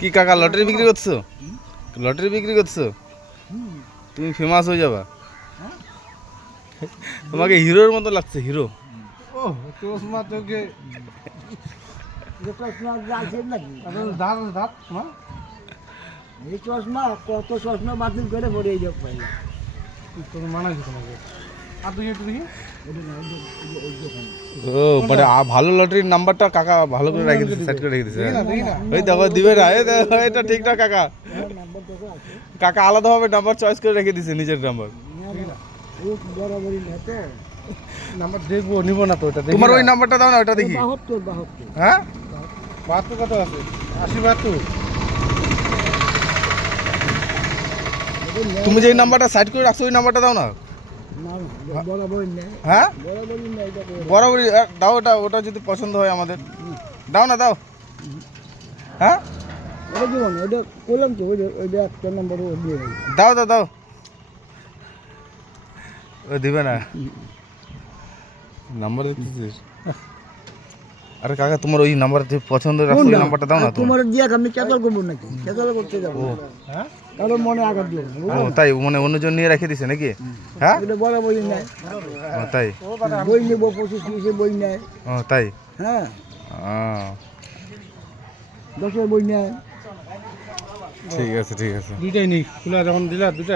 কি কাকা লটারি বিক্রি করছো? লটারি বিক্রি করছো? তুমি ফেমাস হয়ে যাবা। তোমাকে হিরোর মতো লাগছে, হিরো। চশমা চোখে চশমা কত চশমা বাতিল করে পড়ে যাক ভাই মানাইছে তোমাকে। আর তুই একটু দেখি ও মানে ভালো লটারির নাম্বারটা কাকা ভালো করে রেখে দিয়েছে, সেট করে রেখে দিয়েছে। ওই দেখো দিবে না, এটা ঠিক না কাকা। কাকা আলাদাভাবে নাম্বার চয়েস করে রেখে দিয়েছে, নিজের নাম্বার। বরাবরই না তো নাম্বার দেখবো, নিব না তো। এটা তোমার ওই নাম্বারটা দাও না, ওটা দেখি। 72 হ্যাঁ 72 কত আছে? 80 72। তুমি যে নাম্বারটা সাইড করে রাখছো ওই নাম্বারটা দাও না। বরাবরই না হ্যাঁ বরাবরই না এটা বরাবরই দাও। ওটা ওটা যদি পছন্দ হয় আমাদের, দাও না, দাও। হ্যাঁ ওটা দিব না, ওটা করলাম তো ওইটা একটা নম্বর ও দিয়ে দেবে। দাও দাও দাও। ও দিবে না, নাম্বার দিতেছিস। আরে কাকা তোমার ওই নাম্বার যে পছন্দ রাখছো ওই নাম্বারটা দাও না। তোমার দিয়ে আমি ক্যাচাল করবো নাকি? ক্যাচাল করতে যাবো হ্যাঁ কারণ মনে আঘাত দিয়ে ও তাই মানে অন্যজন নিয়ে রেখে দিছে নাকি? হ্যাঁ এটা বরাবরই নেয় ও তাই, বই নেবো 25 বই নেয়। ও তাই। হ্যাঁ আহ, 10 বই নেয়। ঠিক আছে ঠিক আছে। দুইটাই নেই, খোলা যখন দিলা দুইটা